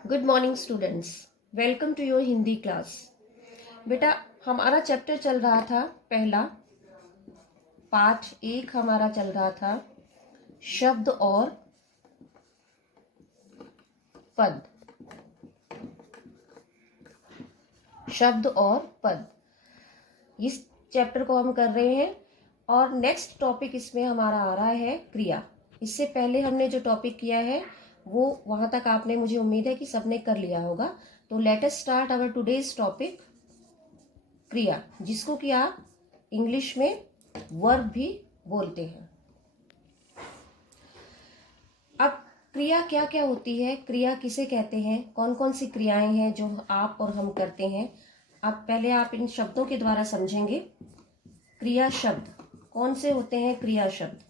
Good morning students, welcome to your Hindi class. बेटा, हमारा chapter चल रहा था पहला, पाठ 1 हमारा चल रहा था शब्द और पद। शब्द और पद, इस चैप्टर को हम कर रहे हैं और नेक्स्ट टॉपिक इसमें हमारा आ रहा है क्रिया। इससे पहले हमने जो टॉपिक किया है वो वहां तक आपने, मुझे उम्मीद है कि सबने कर लिया होगा। तो let us start our today's topic क्रिया, जिसको कि आप इंग्लिश में वर्ब भी बोलते हैं। अब क्रिया क्या क्या होती है, क्रिया किसे कहते हैं, कौन कौन सी क्रियाएं हैं जो आप और हम करते हैं। अब पहले आप इन शब्दों के द्वारा समझेंगे। क्रिया शब्द कौन से होते हैं? क्रिया शब्द,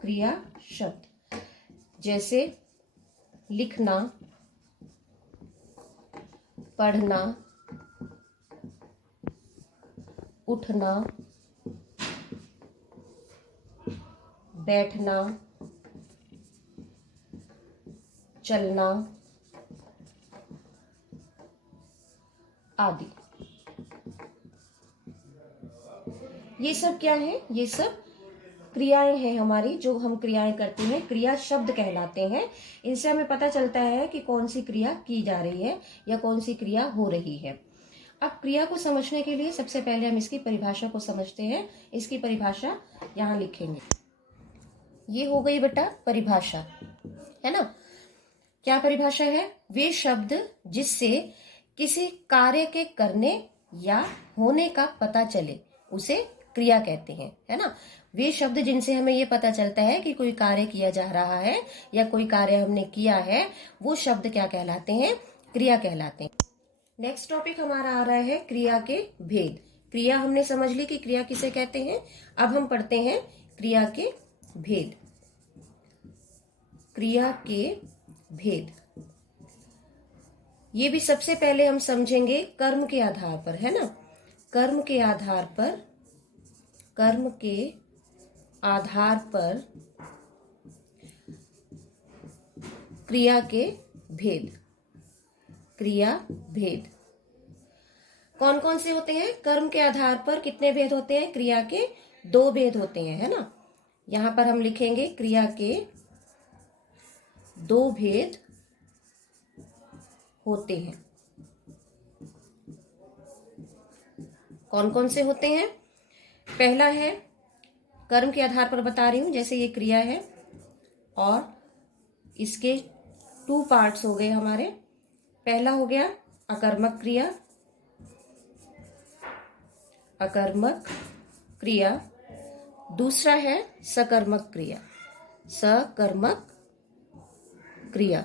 क्रिया शब्द जैसे लिखना, पढ़ना, उठना, बैठना, चलना आदि। ये सब क्या है? ये सब क्रियाएं हैं हमारी, जो हम क्रियाएं करते हैं, क्रिया शब्द कहलाते हैं। इनसे हमें पता चलता है कि कौन सी क्रिया की जा रही है या कौन सी क्रिया हो रही है। अब क्रिया को समझने के लिए सबसे पहले हम इसकी परिभाषा को समझते हैं। इसकी परिभाषा यहाँ लिखेंगे। ये हो गई बेटा परिभाषा, है ना। क्या परिभाषा है? वे शब्द जिससे किसी कार्य के करने या होने का पता चले उसे क्रिया कहते हैं, है ना। वे शब्द जिनसे हमें ये पता चलता है कि कोई कार्य किया जा रहा है या कोई कार्य हमने किया है, वो शब्द क्या कहलाते हैं? क्रिया कहलाते हैं। नेक्स्ट टॉपिक हमारा आ रहा है क्रिया के भेद। क्रिया हमने समझ ली कि क्रिया किसे कहते हैं। अब हम पढ़ते हैं क्रिया के भेद। क्रिया के भेद ये भी सबसे पहले हम समझेंगे कर्म के आधार पर, है ना। कर्म के आधार पर, कर्म के आधार पर क्रिया के भेद। क्रिया भेद कौन कौन से होते हैं? कर्म के आधार पर कितने भेद होते हैं? क्रिया के 2 भेद होते हैं, है ना। यहां पर हम लिखेंगे क्रिया के 2 भेद होते हैं। कौन कौन से होते हैं? पहला है, कर्म के आधार पर बता रही हूं, जैसे ये क्रिया है और इसके 2 पार्ट्स हो गए हमारे। पहला हो गया अकर्मक क्रिया, अकर्मक क्रिया। दूसरा है सकर्मक क्रिया, सकर्मक क्रिया।